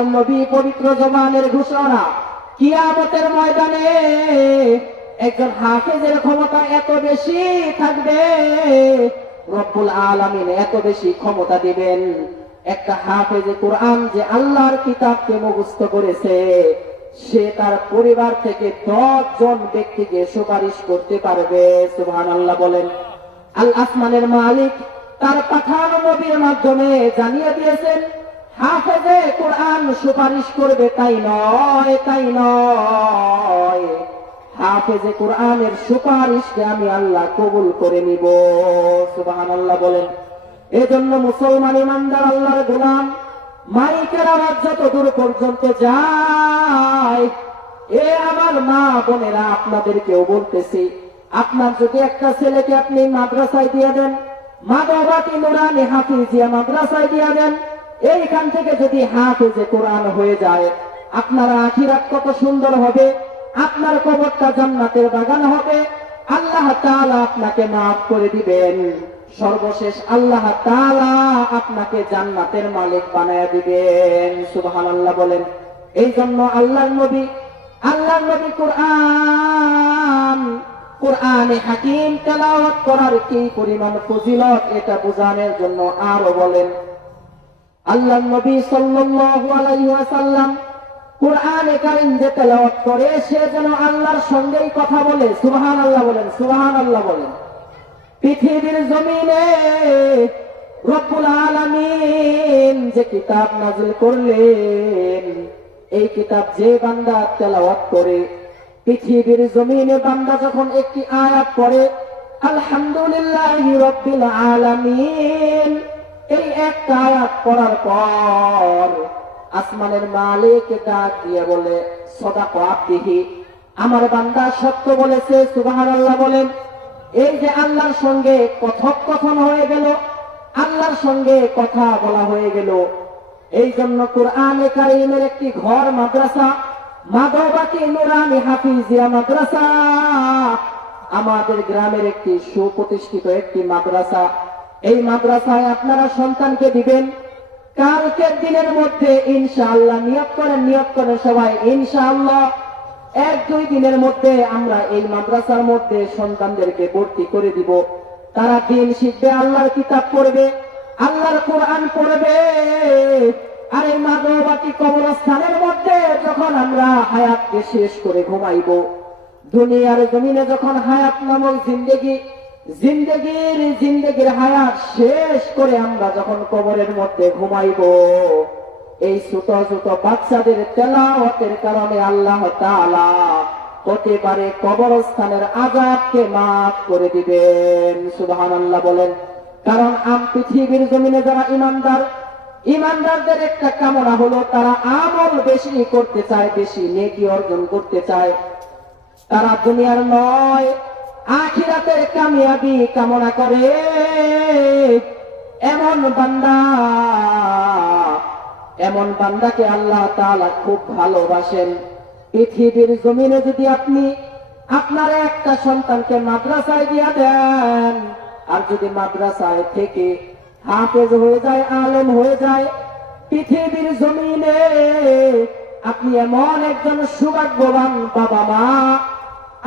আল্লাহর নবী পবিত্র জবানের ঘোষণা, কিয়ামতের ময়দানে একজন হাফেজের ক্ষমতা এত বেশি থাকবে, রব্বুল আলামিন এত বেশি ক্ষমতা দিবেন, একটা হাফেজে কোরআন যে আল্লাহর কিতাবকে মুখস্থ করেছে, সে তার পরিবার থেকে 10 জন ব্যক্তিকে সুপারিশ করতে পারবে। সুবহানাল্লাহ বলেন। আল আসমানের মালিক তার পাঠানো নবীর মাধ্যমে জানিয়ে দিয়েছেন, হাফেজে কোরআন সুপারিশ করবে, তাই নয়, তাই নয়, হাফেজে কোরআনের সুপারিশকে আমি আল্লাহ কবুল করে নিব। সুবহানাল্লাহ বলেন। এজন্য মুসলমান ইমানদার আল্লাহর গোলাম, মাইকের আওয়াজ যত দূর পর্যন্ত যায়, এ আমার মা বোনেরা, আপনাদেরকেও বলতেছি, আপনার যদি একটা ছেলেকে আপনি মাদ্রাসায় দিয়ে দেন, মাদবাতি নুরানি হাফিজিয়া মাদ্রাসায় দিয়ে দেন, এইখান থেকে যদি হাফেজে কোরআন হয়ে যায়, আপনার আখিরাত কত সুন্দর হবে, আপনার কবরটা জান্নাতের বাগান হবে, আল্লাহ তাআলা আপনাকে মাফ করে দিবেন, সর্বশেষ আল্লাহ তাআলা আপনাকে জান্নাতের মালিক বানায়া দিবেন। সুবহানাল্লাহ বলেন। এই জন্য আল্লাহর নবী কোরআনে হাকিম তেলাওয়াত করার কি পরিমাণ ফজিলত, এটা বোঝানোর জন্য আরো বলেন, আল্লাহর নবী সাল্লাল্লাহু আলাইহি ওয়াসাল্লাম কোরআনে কারীম যে তেলাওয়াত করে, সে যেন আল্লাহর সঙ্গেই কথা বলে। সুবহানাল্লাহ বলেন, সুবহানাল্লাহ বলেন। পৃথিবীর জমিনে রব্বুল আলামিন যে কিতাব নাযিল করলেন, এই কিতাব যে বান্দা তেলাওয়াত করে, পৃথিবীর জমিনে বান্দা যখন একটি আয়াত পড়ে, আলহামদুলিল্লাহি রাব্বিল আলামিন, এই একটা আয়াত পড়ার পর আসমানের মালিক ডাক দিয়ে বলে, সাদাকা আবদিহি, আমার বান্দা সত্য বলেছে। সুবহানাল্লাহ বলেন। এই যে আল্লাহর সঙ্গে কথোপকথন হয়ে গেল, আল্লাহর সঙ্গে কথা বলা হয়ে গেল, এই জন্য কোরআনে কারীমের একটি ঘর মাদ্রাসা, মাদবাতি নুরানি হাফিজিয়া মাদ্রাসা, আমাদের গ্রামের একটি সুপ্রতিষ্ঠিত একটি মাদ্রাসা। এই মাদ্রাসায় আপনারা সন্তানকে দিবেন, কালকের দিনের মধ্যে ইনশাআল্লাহ, নিয়ত করেন সবাই, ইনশাআল্লাহ 1-2 দিনের মধ্যে আমরা এই মাদ্রাসার মধ্যে সন্তানদেরকে ভর্তি করে দিব। তারা দিন শিখবে, আল্লাহর কিতাব পড়বে, আল্লাহর কোরআন পড়বে। আর এই মাদবাতি কবরস্থানের মধ্যে যখন আমরা হায়াতকে শেষ করে ঘুমাইব, দুনিয়ার জমিনে যখন হায়াত নামক জিন্দেগির হায়াত শেষ করে আমরা যখন কবরের মধ্যে ঘুমাইব, এই ছোট ছোট বাচ্চাদের তেলাওয়াতের কারণে আল্লাহ তাআলা হতে পারে কবরস্থানের আযাবকে মাফ করে দিবেন। সুবহানাল্লাহ বলেন। কারণ পৃথিবীর জমিনে যারা ইমানদারদের একটা কামনা হলো, তারা আমল বেশি করতে চায়, বেশি নেকি অর্জন করতে চায়। তারা দুনিয়ার নয়, আখিরাতের কামিয়াবি কামনা করে। এমন বান্দাকে আল্লাহ তাআলা খুব ভালোবাসেন। পৃথিবীর জমিনে যদি আপনি আপনার একটা সন্তানকে মাদ্রাসায় দিয়ে দেন, আর যদি মাদ্রাসায় থেকে হাফেজ হয়ে যায়, আলেম হয়ে যায়, পৃথিবীর জমিনে আপনি এমন একজন সৌভাগ্যবান বাবা মা,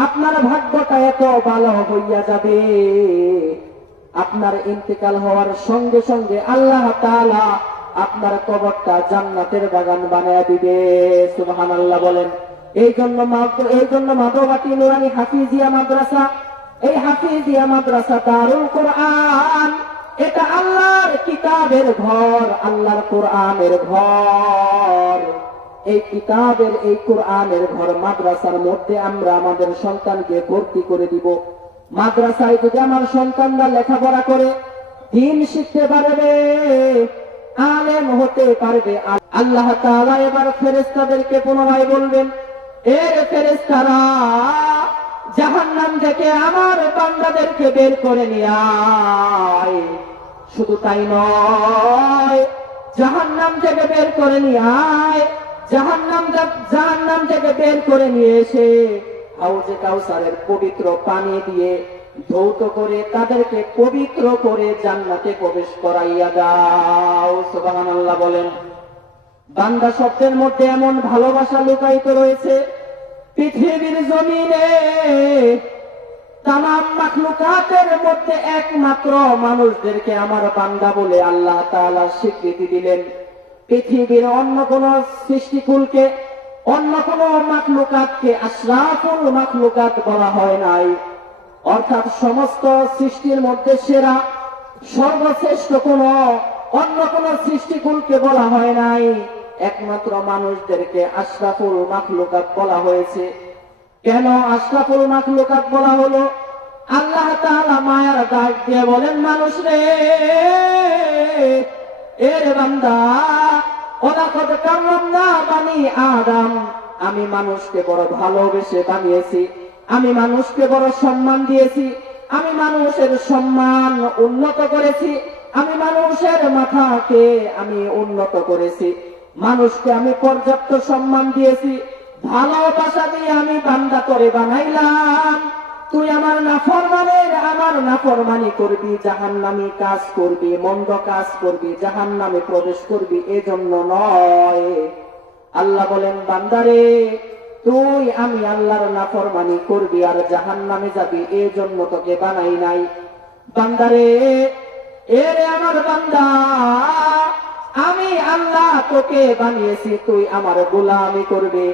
আপনার ভাগ্যটা এত ভালো হইয়া যাবে, আপনার ইন্তেকাল হওয়ার সঙ্গে সঙ্গে আল্লাহ তাআলা আপনার কবরটা জান্নাতের বাগান বানায়া দিবে। সুবহানাল্লাহ বলেন। এই জন্য মাদবাতি নুরানি হাফিজিয়া মাদ্রাসা, এই হাফিজিয়া মাদ্রাসা দারুল কোরআন, এটা আল্লাহর কিতাবের ঘর, আল্লাহর কোরআনের ঘর। এই কিতাবের, এই কোরআনের ঘর মাদ্রাসার মধ্যে আমরা আমাদের সন্তানকে ভর্তি করে দিব। মাদ্রাসায় যদি আমার সন্তানরা লেখাপড়া করে, দ্বীন শিখতে পারবে, আলেম হতে পারবে, আল্লাহ তাআলা এবার ফেরেশতাদেরকে পুনরায় বলবেন, এর ফেরেশতারা জাহান্নাম থেকে আমার বান্দাদেরকে বের করে নিয়ে আয়। শুধু তাই নয়, জাহান্নাম থেকে বের করে নিয়ে আয়, জাহান্নাম থেকে বের করে নিয়ে এসে হাউজে কাউসারের পবিত্র পানি দিয়ে ধৌত করে তাদেরকে পবিত্র করে জান্নাতে প্রবেশ করাইয়া দাও। সুবহানাল্লাহ বলেন। বান্দা শব্দের মধ্যে এমন ভালোবাসা লুকায়িত রয়েছে, পৃথিবীর জমিনে তামাম মাখলুকাতের মধ্যে একমাত্র মানুষদেরকে আমার বান্দা বলে আল্লাহ তাআলা স্বীকৃতি দিলেন। পৃথিবীর অন্য কোন সৃষ্টিকুলকে, অন্য কোন মাখলুকাতকে আশরাফুল মাখলুকাত বলা হয় নাই। অর্থাৎ সমস্ত সৃষ্টির মধ্যে সেরা, সর্বশ্রেষ্ঠ অন্য কোন সৃষ্টিকুলকে বলা হয় নাই, একমাত্র মানুষদেরকে আশরাফুল মাখলুকাত বলা হয়েছে। কেন আশরাফুল মাখলুকাত বলা হলো? আল্লাহ তাআলা মায়ার ডাক দিয়ে বলেন, মানুষ রে, এর বান্দা, ওয়ালাকাদ কাররামনা বানি আদম, আমি মানুষকে বড় ভালোবেসে বানিয়েছি, আমি মানুষকে বড় সম্মান দিয়েছি, আমি মানুষের সম্মান উন্নত করেছি, আমি মানুষের মাথাকে আমি উন্নত করেছি, মানুষকে আমি পর্যাপ্ত সম্মান দিয়েছি, ভালোবাসা দিয়ে আমি বান্দা করে বানাইলাম। তুই আমার নাফরমানি করবি, জাহান্নামী কাজ করবি, মন্দ কাজ করবি, জাহান্নামে প্রবেশ করবি, এজন্য নয়। আল্লাহ বলেন, বান্দারে, তুই আমি আল্লাহর নাফরমানি করবি আর জাহান্নামে যাবি, এজন্য তোকে বানাই নাই। বান্দারে, এরে আমার বান্দা, আমি আল্লাহ তোকে বানিয়েছি, তুই আমার গোলামি করবে।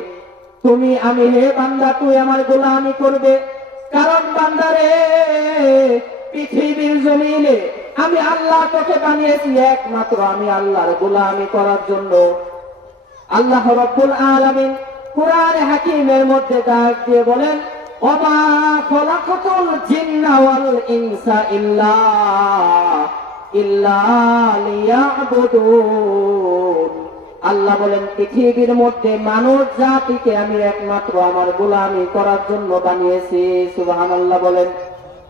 তুমি আমি, হে বান্দা, তুই আমার গোলামি করবে। কারণ বান্দারে, পৃথিবীর জমিনে আমি আল্লাহ তোকে বানিয়েছি একমাত্র আমি আল্লাহর গোলামি করার জন্য। আল্লাহ রাব্বুল আলামিন কুরআনে হাকিমের মধ্যে ডাক দিয়ে বলেন, ওয়া খালাকাতুল জিন্না ওয়াল ইনসা ইল্লা লিয়াবুদুন। আল্লাহ বলেন, পৃথিবীর মধ্যে মানব জাতিকে আমি একমাত্র আমার গোলামি করার জন্য বানিয়েছি। সুবহানাল্লাহ বলেন।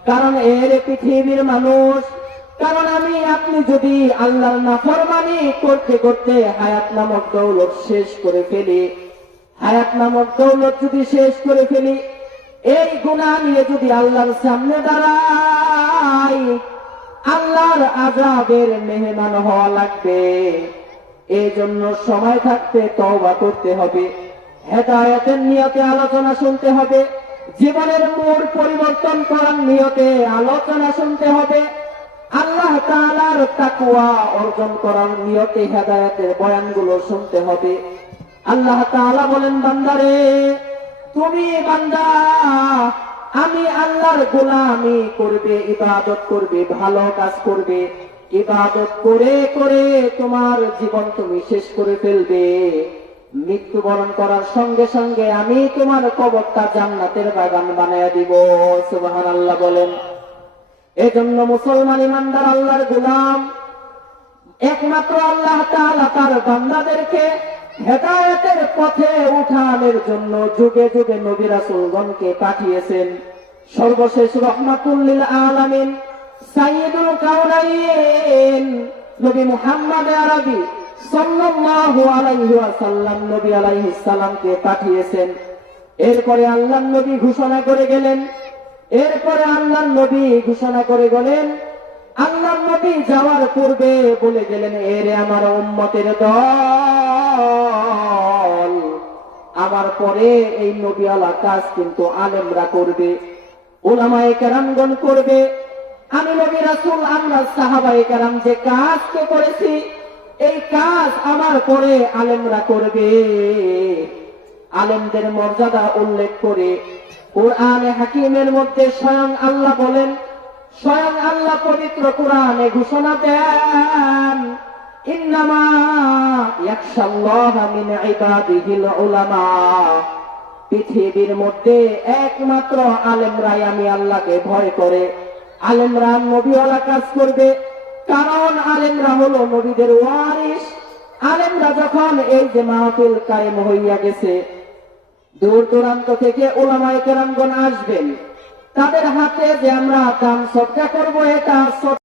কারণ এর পৃথিবীর মানুষ, কারণ আমি আপনি যদি আল্লাহর নাফরমানি করতে করতে হায়াত নামক দৌলত শেষ করে ফেলি, হায়াত নামক দৌলত যদি শেষ করে ফেলি, এই গুনাহ নিয়ে যদি আল্লাহর সামনে দাঁড়াই, আল্লাহর আযাবের মেহমান হওয়া লাগবে। এই জন্য সময় থাকতে তওবা করতে হবে, হেদায়েতের নিয়তে আলোচনা শুনতে হবে, জীবনের মোড় পরিবর্তন করার নিয়তে আলোচনা শুনতে হবে, আল্লাহ তাআলার তাকওয়া অর্জন করার নিয়তে হেদায়েতের বয়ানগুলো শুনতে হবে। আল্লাহ তাআলা বলেন, বান্দারে, তুমি বান্দা আমি আল্লাহর গোলামি করবে, ইবাদত করবে, ভালো কাজ করবে, ইবাদত করে করে তোমার জীবন তুমি শেষ করে ফেলবে। মৃত্যুবরণ করার সঙ্গে সঙ্গে আমি তোমার কবরটা জান্নাতের বাগান বানায়া দিব। সুবহানাল্লাহ বলেন। এজন্য মুসলমান ইমানদার আল্লাহর গোলাম, একমাত্র আল্লাহ তাআলা তার বান্দাদেরকে হেদায়েতের পথে উঠানোর জন্য যুগে যুগে নবী রাসূলগণকে পাঠিয়েছেন। সর্বশেষ রাহমাতুল লিল আলামিন সাইয়্যিদুল কাওনাইন নবী মুহাম্মদ আরবি সাল্লাল্লাহু আলাইহি ওয়াসাল্লাম নবী আলাইহিস সালামকে পাঠিয়েছেন। এরপরে আল্লাহর নবী ঘোষণা করে গেলেন, আল্লাহর নবী যাওয়ার পূর্বে বলে গেলেন, এরে আমার উম্মতের দল, আমার পরে এই নবীওয়ালা কাজ কিন্তু আলেমরা করবে, উলামায়ে কেরামগণ করবে। আমি নবী রাসূল, আমরা সাহাবায়ে কেরাম যে কাজকে করেছি, এই কাজ আমার পরে আলেমরা করবে। আলেমদের মর্যাদা উল্লেখ করে কুরআনে হাকিমের মধ্যে স্বয়ং আল্লাহ বলেন, স্বয়ং আল্লাহ পবিত্র কুরআনে ঘোষণা দেন, ইন্নামা ইয়াখশাল্লাহা মিন ইবাদিহিল উলামা। পৃথিবীর মধ্যে একমাত্র আলেমরাই আমি আল্লাহকে ভয় করে, আলেমরা নবীওয়ালা কাজ করবে। কারণ আলেমরা হলো নবীদের ওয়ারিস। আলেমরা যখন এই যে মাহফিল কায়েম হইয়া গেছে, দূর দূরান্ত থেকে উলামায়ে কেরামগণ আসবেন, তাদের হাতে যে আমরা দান সদকা করবো, এটা